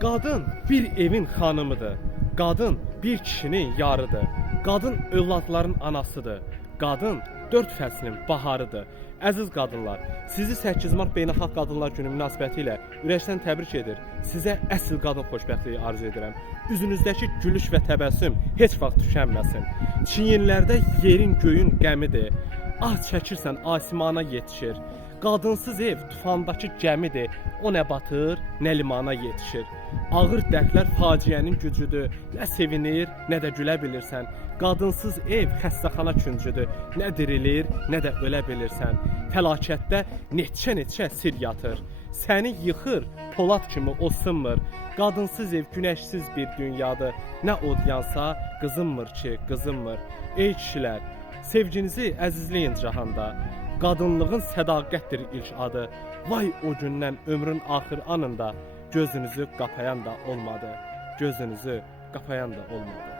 Qadın bir evin xanımıdır. Qadın bir kişinin yarıdır. Qadın övladların anasıdır. Qadın 4 fəslin baharıdır. Əziz qadınlar, sizi 8 mart Beynəlxalq Qadınlar Günü münasibətilə ürəkdən təbrik edir. Sizə əsl qadın xoşbəxtliyi arzu edirəm. Üzünüzdəki gülüş və təbəssüm heç vaxt tükənməsin. Çiyinlərdə yerin göyün qəmidir. Ah çəkirsən asimana yetişir. Qadınsız ev tufandakı gəmidir. O nə batır, nə limana yetişir. Ağır dərdlər faciənin gücüdür. Nə sevinir, nə də gülə bilirsən. Qadınsız ev xəstəxana küncüdür. Nə dirilir, nə də ölə bilirsən. Fəlakətdə neçə sir yatır. Səni yıxır, polad kimi o sınmır. Qadınsız ev günəşsiz bir dünyadır. Nə od yansa qızınmır ki, qızınmır. Ey kişilər, sevginizi əzizləyin cahanda. Qadınlığın sədaqətdir ilk adı. Vay o gündən ömrün axır anında gözünüzü qapayan da olmadı. Gözünüzü qapayan da olmadı.